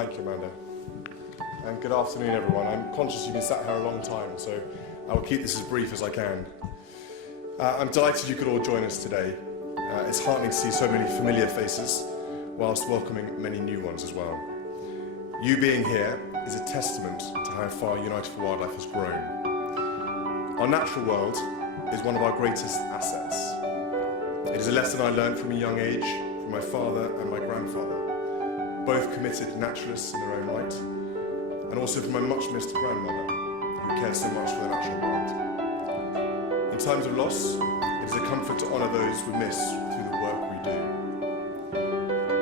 Thank you, Amanda. And good afternoon, everyone. I'm conscious you've been sat here a long time, so I will keep this as brief as I can. I'm delighted you could all join us today. It's heartening to see so many familiar faces, whilst welcoming many new ones as well. You being here is a testament to how far United for Wildlife has grown. Our natural world is one of our greatest assets. It is a lesson I learned from a young age from my father and my grandfather, both committed naturalists in their own right, and also from my much missed grandmother, who cared so much for the natural world. In times of loss, it is a comfort to honour those we miss through the work we do.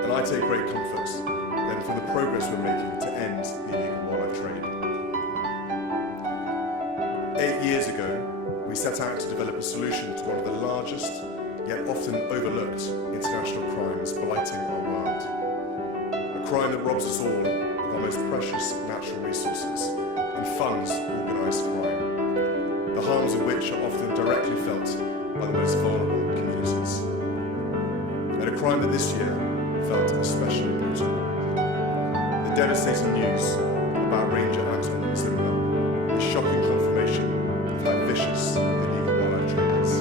And I take great comfort then from the progress we're making to end the illegal wildlife trade. 8 years ago, we set out to develop a solution to one of the largest, yet often overlooked, international crimes blighting our world. A crime that robs us all of our most precious natural resources and funds organised crime, the harms of which are often directly felt by the most vulnerable communities. And a crime that this year felt especially brutal. The devastating news about Ranger Anton Zimmer, the shocking confirmation of how vicious the illegal wildlife trade is.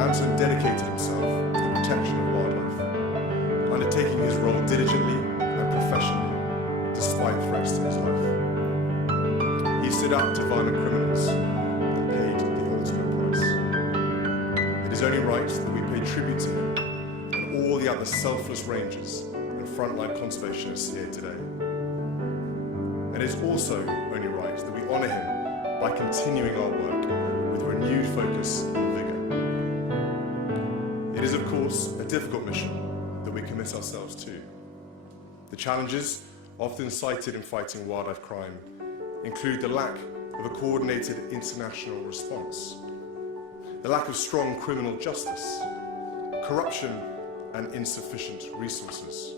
Anton dedicated himself to the protection of wildlife, undertaking his role diligently and professionally, despite threats to his life. He stood up to violent criminals and paid the ultimate price. It is only right that we pay tribute to him and all the other selfless rangers and frontline conservationists here today. And it is also only right that we honour him by continuing our work with renewed focus and vigour. It is, of course, a difficult mission that we commit ourselves to. The challenges often cited in fighting wildlife crime include the lack of a coordinated international response, the lack of strong criminal justice, corruption and insufficient resources.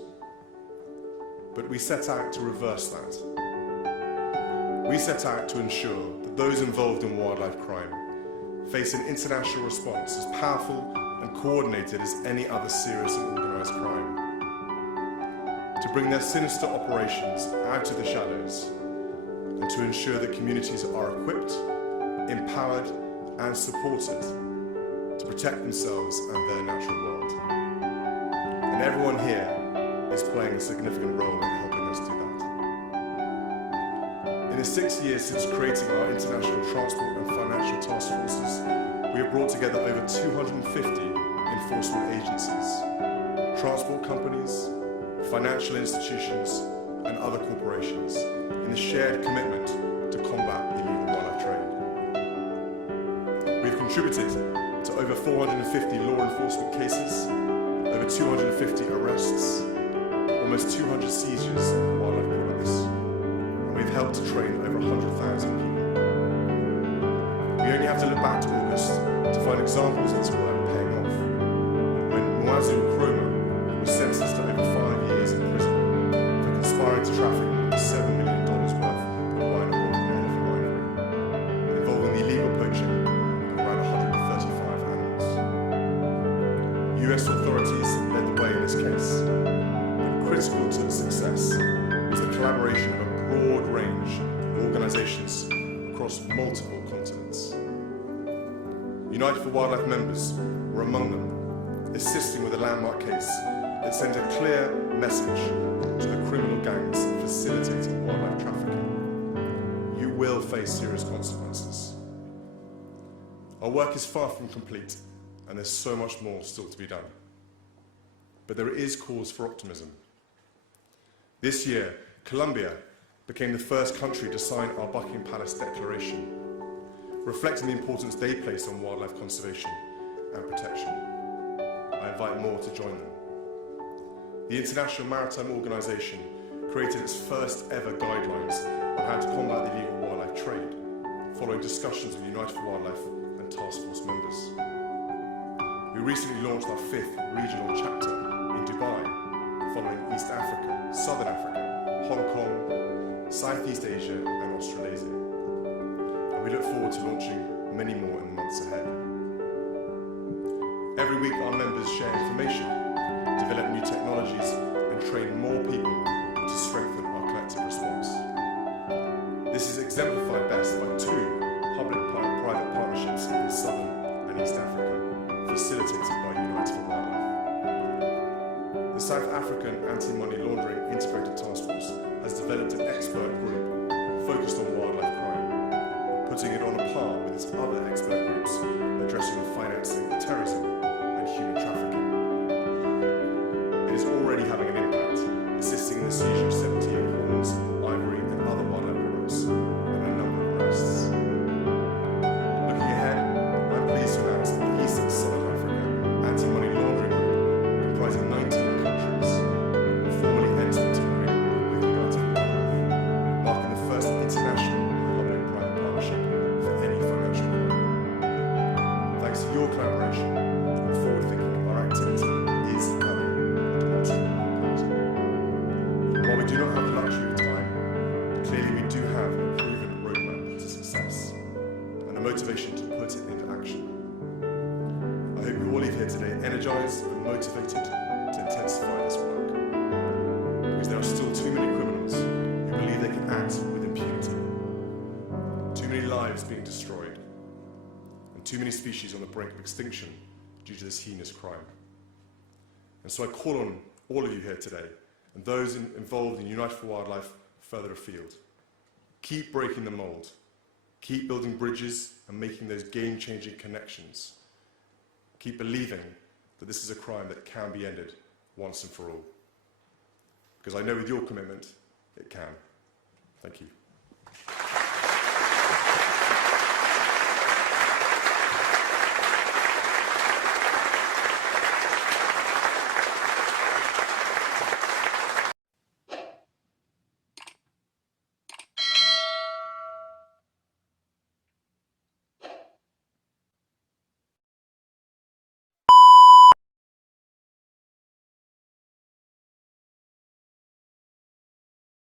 But we set out to reverse that. We set out to ensure that those involved in wildlife crime face an international response as powerful and coordinated as any other serious and organised crime. To bring their sinister operations out of the shadows and to ensure that communities are equipped, empowered and supported to protect themselves and their natural world. And everyone here is playing a significant role in helping us do that. In the 6 years since creating our international transport and financial task forces, we have brought together over 250 enforcement agencies, transport companies, financial institutions and other corporations in a shared commitment to combat the illegal wildlife trade. We have contributed to over 450 law enforcement cases, over 250 arrests, almost 200 seizures of wildlife products, and we've helped to train over 100,000 people. We only have to look back to August to find examples of this work paying off. When Mwazu Nkrumah was sentenced to over 5 years in prison for conspiring to traffic more than $7 million worth of rhino horn and elephant ivory, involving the illegal poaching of around 135 animals. US authorities led the way in this case, but critical to its success was the collaboration of a broad range of organisations across multiple continents. United for Wildlife members were among them, assisting with a landmark case that sent a clear message to the criminal gangs facilitating wildlife trafficking. You will face serious consequences. Our work is far from complete, and there's so much more still to be done. But there is cause for optimism. This year, Colombia became the first country to sign our Buckingham Palace Declaration, reflecting the importance they place on wildlife conservation and protection. I invite more to join them. The International Maritime Organization created its first ever guidelines on how to combat the illegal wildlife trade, following discussions with United for Wildlife and Task Force members. We recently launched our 5th regional chapter in Dubai, following East Africa, Southern Africa, Hong Kong, Southeast Asia and Australasia. And we look forward to launching many more in the months ahead. Every week our members share information, develop new technologies and train more people to strengthen our collective response. This is exemplified best by two public-private partnerships in Southern and East Africa, facilitated by Unite for Wildlife. The South African Anti-Money Laundering Integrated Task Force has developed an expert group focused on wildlife crime, putting it on a par with its other expert groups addressing the financing of terrorism and human trafficking. It is already having an impact, assisting in the seizure of 17 horns, ivory and other wildlife products, and a number of arrests. Looking ahead, I'm pleased to announce that the East and Southern Africa Anti-Money Laundering Group, comprising 19 countries, formally entered into an agreement with Unite for Wildlife, marking the first international public-private partnership for any financial crime. Thanks to your collaboration and forward-thinking, our activity is having a positive impact. While we do not have the luxury of time, clearly we do have a proven roadmap to success and the motivation to put it into action. I hope you all leave here today energized and motivated to intensify this work, because there are still too many criminals who believe they can act with impunity, too many lives being destroyed, and too many species on the brink of extinction due to this heinous crime. And so I call on all of you here today, and those involved in Unite for Wildlife further afield. Keep breaking the mold. Keep building bridges and making those game-changing connections. Keep believing that this is a crime that can be ended once and for all. Because I know with your commitment, it can. Thank you.